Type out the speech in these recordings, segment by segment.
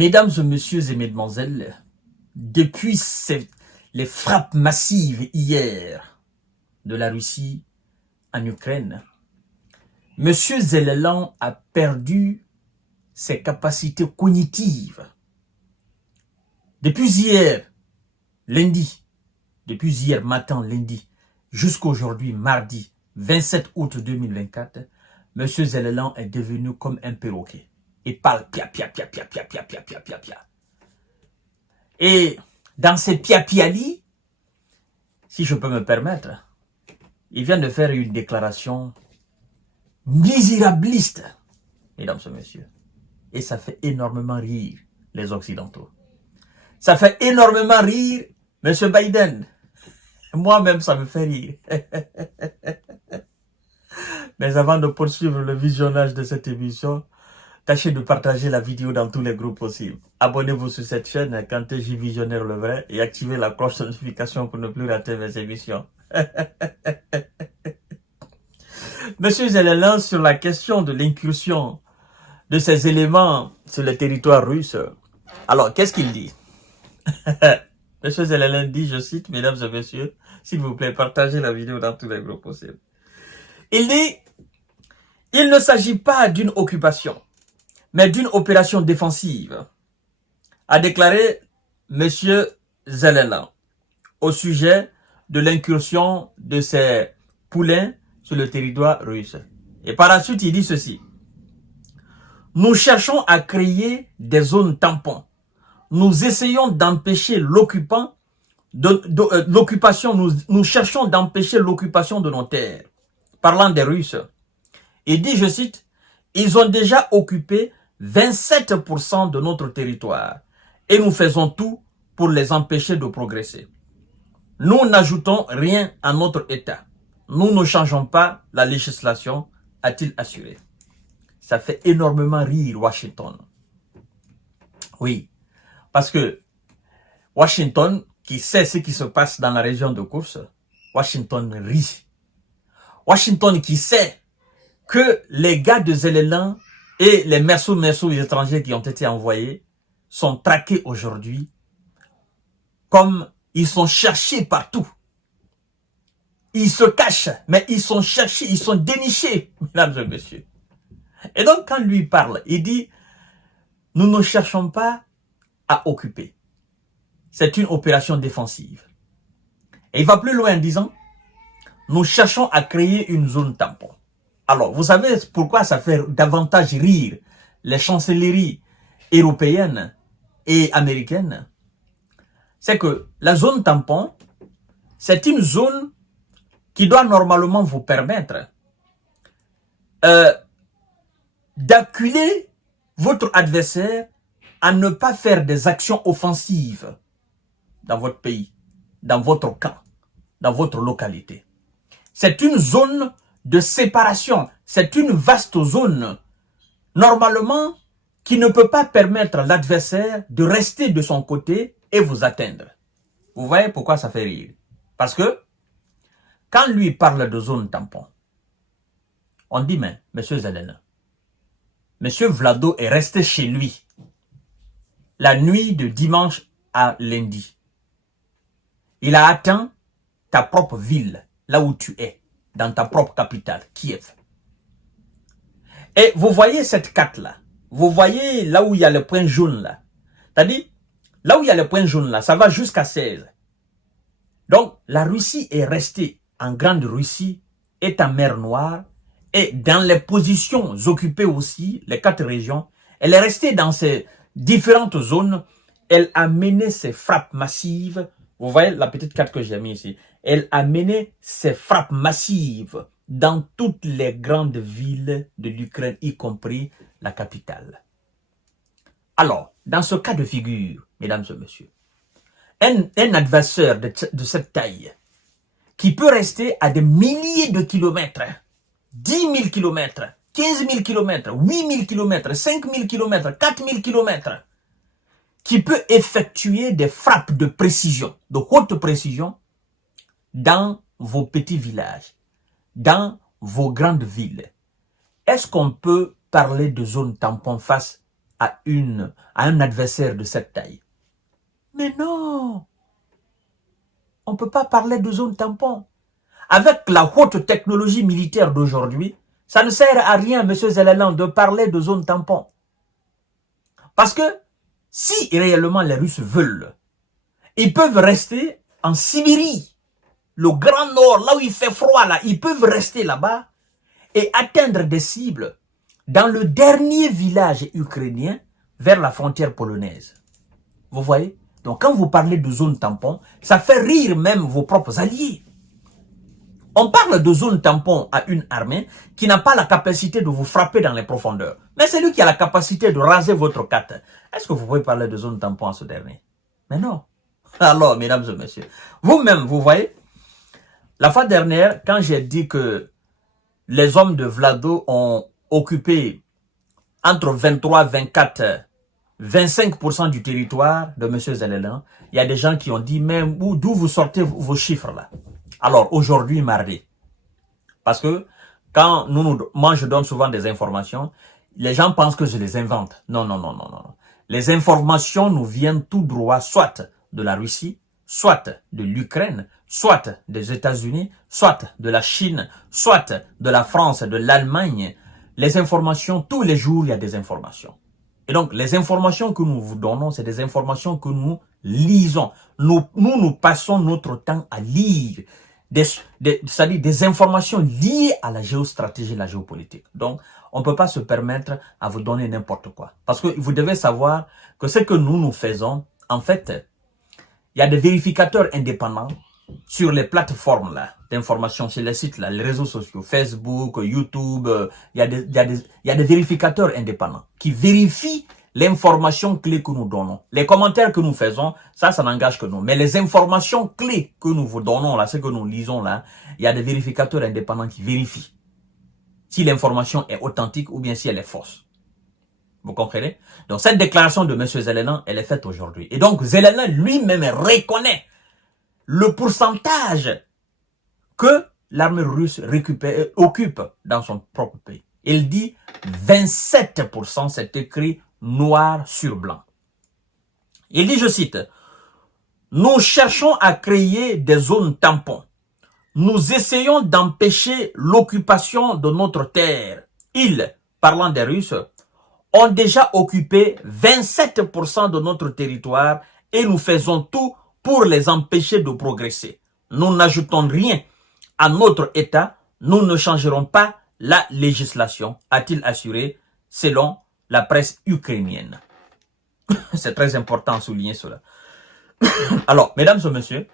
Mesdames et messieurs et mesdemoiselles, depuis les frappes massives hier de la Russie en Ukraine, M. Zelensky a perdu ses capacités cognitives. Depuis hier, lundi, depuis hier matin, lundi, jusqu'aujourd'hui, mardi, 27 août 2024, M. Zelensky est devenu comme un perroquet. Il parle pia, pia, pia, pia, pia, pia, pia, pia, pia, pia. Et dans ces pia-piali, si je peux me permettre, il vient de faire une déclaration misérabiliste, mesdames et messieurs. Et ça fait énormément rire les Occidentaux. Ça fait énormément rire M. Biden. Moi-même, ça me fait rire. Mais avant de poursuivre le visionnage de cette émission, tâchez de partager la vidéo dans tous les groupes possibles. Abonnez-vous sur cette chaîne, Kanté J Visionnaire le vrai, et activez la cloche de notification pour ne plus rater mes émissions. Monsieur Zelensky, sur la question de l'incursion de ces éléments sur le territoire russe, alors qu'est-ce qu'il dit? Monsieur Zelensky dit, je cite, mesdames et messieurs, s'il vous plaît, partagez la vidéo dans tous les groupes possibles. Il dit, il ne s'agit pas d'une occupation, mais d'une opération défensive, a déclaré monsieur Zelensky au sujet de l'incursion de ces poulains sur le territoire russe. Et par la suite, il dit ceci. Nous cherchons à créer des zones tampons. Nous essayons d'empêcher l'occupation, nous cherchons d'empêcher l'occupation de nos terres. Parlant des Russes, il dit, je cite, ils ont déjà occupé 27% de notre territoire et nous faisons tout pour les empêcher de progresser. Nous n'ajoutons rien à notre État. Nous ne changeons pas la législation, a-t-il assuré. Ça fait énormément rire Washington. Oui, parce que Washington, qui sait ce qui se passe dans la région de Koursk, Washington rit. Washington qui sait que les gars de Zelensky et les mercenaires étrangers qui ont été envoyés sont traqués aujourd'hui comme ils sont cherchés partout. Ils se cachent, mais ils sont cherchés, ils sont dénichés, mesdames et messieurs. Et donc, quand lui parle, il dit, nous ne cherchons pas à occuper. C'est une opération défensive. Et il va plus loin en disant, nous cherchons à créer une zone tampon. Alors, vous savez pourquoi ça fait davantage rire les chancelleries européennes et américaines? C'est que la zone tampon, c'est une zone qui doit normalement vous permettre d'acculer votre adversaire à ne pas faire des actions offensives dans votre pays, dans votre camp, dans votre localité. C'est une zone de séparation, c'est une vaste zone, normalement, qui ne peut pas permettre à l'adversaire de rester de son côté et vous atteindre. Vous voyez pourquoi ça fait rire? Parce que, quand lui parle de zone tampon, on dit, mais, monsieur Zelensky, monsieur Vlado est resté chez lui la nuit de dimanche à lundi. Il a atteint ta propre ville, là où tu es, dans ta propre capitale, Kiev. Et vous voyez cette carte-là. Vous voyez là où il y a le point jaune là. C'est-à-dire, là où il y a le point jaune là, ça va jusqu'à 16. Donc, la Russie est restée en Grande Russie, est en mer Noire, et dans les positions occupées aussi, les 4 régions, elle est restée dans ces différentes zones, elle a mené ses frappes massives. Vous voyez la petite carte que j'ai mise ici. Elle a mené ses frappes massives dans toutes les grandes villes de l'Ukraine, y compris la capitale. Alors, dans ce cas de figure, mesdames et messieurs, un adversaire de cette taille, qui peut rester à des milliers de kilomètres, 10 000 kilomètres, 15 000 kilomètres, 8 000 kilomètres, 5 000 kilomètres, 4 000 kilomètres, qui peut effectuer des frappes de précision, de haute précision, dans vos petits villages, dans vos grandes villes. Est-ce qu'on peut parler de zone tampon face à un adversaire de cette taille. Mais non, on ne peut pas parler de zone tampon. Avec la haute technologie militaire d'aujourd'hui, ça ne sert à rien, M. Zelensky, de parler de zone tampon. Parce que si réellement les Russes veulent, ils peuvent rester en Sibérie, le Grand Nord, là où il fait froid, là, ils peuvent rester là-bas et atteindre des cibles dans le dernier village ukrainien vers la frontière polonaise. Vous voyez? Donc quand vous parlez de zone tampon, ça fait rire même vos propres alliés. On parle de zone tampon à une armée qui n'a pas la capacité de vous frapper dans les profondeurs. Mais c'est lui qui a la capacité de raser votre carte. Est-ce que vous pouvez parler de zone tampon à ce dernier? Mais non. Alors, mesdames et messieurs, vous-même, vous voyez, la fois dernière, quand j'ai dit que les hommes de Vlado ont occupé entre 23, 24, 25% du territoire de M. Zelensky, il y a des gens qui ont dit, mais d'où vous sortez vos chiffres là? Alors, aujourd'hui, mardi, parce que quand moi je donne souvent des informations, les gens pensent que je les invente. Non, non, non, non, non. Les informations nous viennent tout droit, soit de la Russie, soit de l'Ukraine, soit des États-Unis, soit de la Chine, soit de la France, de l'Allemagne. Les informations, tous les jours, il y a des informations. Et donc, les informations que nous vous donnons, c'est des informations que nous lisons. Nous passons notre temps à lire. C'est-à-dire des informations liées à la géostratégie, la géopolitique. Donc, on ne peut pas se permettre à vous donner n'importe quoi. Parce que vous devez savoir que ce que nous faisons, en fait, il y a des vérificateurs indépendants sur les plateformes là d'information, sur les sites là, les réseaux sociaux, Facebook, YouTube, il y a des vérificateurs indépendants qui vérifient l'information clé que nous donnons. Les commentaires que nous faisons, ça n'engage que nous. Mais les informations clés que nous vous donnons là, ce que nous lisons là, il y a des vérificateurs indépendants qui vérifient si l'information est authentique ou bien si elle est fausse. Vous comprenez? Donc cette déclaration de M. Zelensky, elle est faite aujourd'hui. Et donc Zelensky lui-même reconnaît le pourcentage que l'armée russe occupe dans son propre pays. Il dit 27%, c'est écrit noir sur blanc. Il dit, je cite, « Nous cherchons à créer des zones tampons. Nous essayons d'empêcher l'occupation de notre terre. Ils, parlant des Russes, ont déjà occupé 27% de notre territoire et nous faisons tout pour les empêcher de progresser. Nous n'ajoutons rien à notre État, nous ne changerons pas la législation, a-t-il assuré, selon la presse ukrainienne. » C'est très important de souligner cela. Alors, mesdames et messieurs,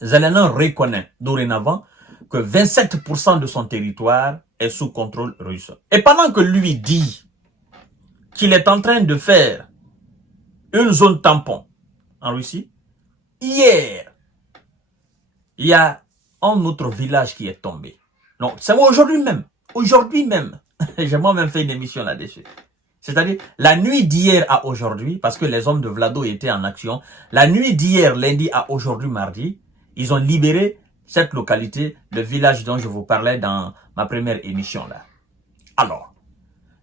Zelensky reconnaît dorénavant que 27% de son territoire est sous contrôle russe. Et pendant que lui dit qu'il est en train de faire une zone tampon en Russie, hier, il y a un autre village qui est tombé. Non, c'est aujourd'hui même. Aujourd'hui même. J'ai moi-même fait une émission là-dessus. C'est-à-dire, la nuit d'hier à aujourd'hui, parce que les hommes de Vlado étaient en action, la nuit d'hier, lundi à aujourd'hui, mardi, ils ont libéré cette localité, le village dont je vous parlais dans ma première émission là. Alors,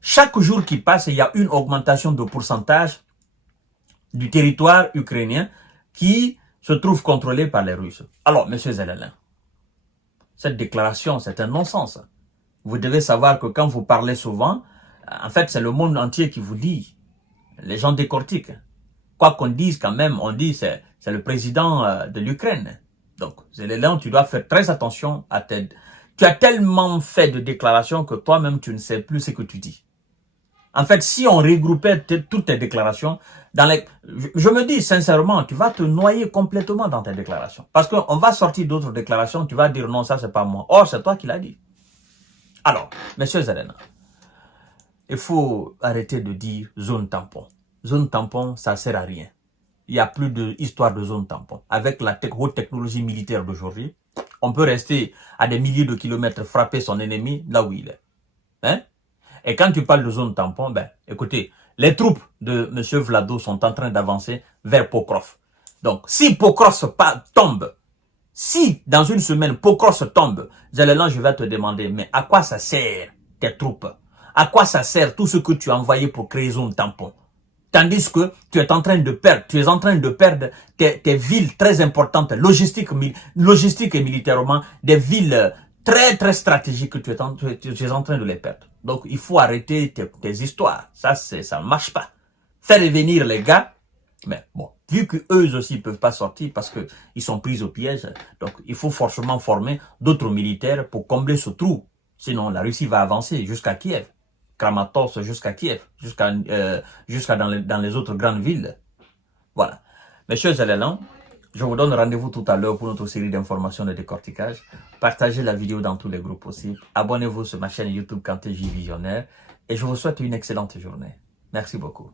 chaque jour qui passe, il y a une augmentation de pourcentage du territoire ukrainien qui se trouve contrôlé par les Russes. Alors, M. Zelensky, cette déclaration, c'est un non-sens. Vous devez savoir que quand vous parlez souvent, en fait, c'est le monde entier qui vous dit. Les gens décortiquent. Quoi qu'on dise, quand même, on dit c'est le président de l'Ukraine. Donc, Zelensky, tu dois faire très attention à tes... Tu as tellement fait de déclarations que toi-même, tu ne sais plus ce que tu dis. En fait, si on regroupait toutes tes déclarations, je me dis sincèrement, tu vas te noyer complètement dans tes déclarations. Parce qu'on va sortir d'autres déclarations, tu vas dire non, ça c'est pas moi. Or, c'est toi qui l'as dit. Alors, monsieur Zelensky, il faut arrêter de dire zone tampon. Zone tampon, ça sert à rien. Il n'y a plus d'histoire de zone tampon. Avec la haute technologie militaire d'aujourd'hui, on peut rester à des milliers de kilomètres frapper son ennemi là où il est. Hein? Et quand tu parles de zone tampon, ben, écoutez, les troupes de M. Vlado sont en train d'avancer vers Pokrov. Donc, si Pokrov tombe, si dans une semaine Pokrov tombe, Zelensky, je vais te demander, mais à quoi ça sert tes troupes? À quoi ça sert tout ce que tu as envoyé pour créer zone tampon? Tandis que tu es en train de perdre, tes villes très importantes, logistique et militairement, des villes très très stratégiques que tu es en train de les perdre. Donc il faut arrêter tes histoires. Ça ne marche pas. Faire revenir les gars, mais bon, vu qu'eux aussi ne peuvent pas sortir parce qu'ils sont pris au piège, donc il faut forcément former d'autres militaires pour combler ce trou. Sinon la Russie va avancer jusqu'à Kiev. Kramatorsk jusqu'à Kiev, jusqu'à dans les autres grandes villes. Voilà. Mes chers éléments, je vous donne rendez-vous tout à l'heure pour notre série d'informations de décortiquage. Partagez la vidéo dans tous les groupes possibles. Abonnez-vous sur ma chaîne YouTube Kanté J Visionnaire. Et je vous souhaite une excellente journée. Merci beaucoup.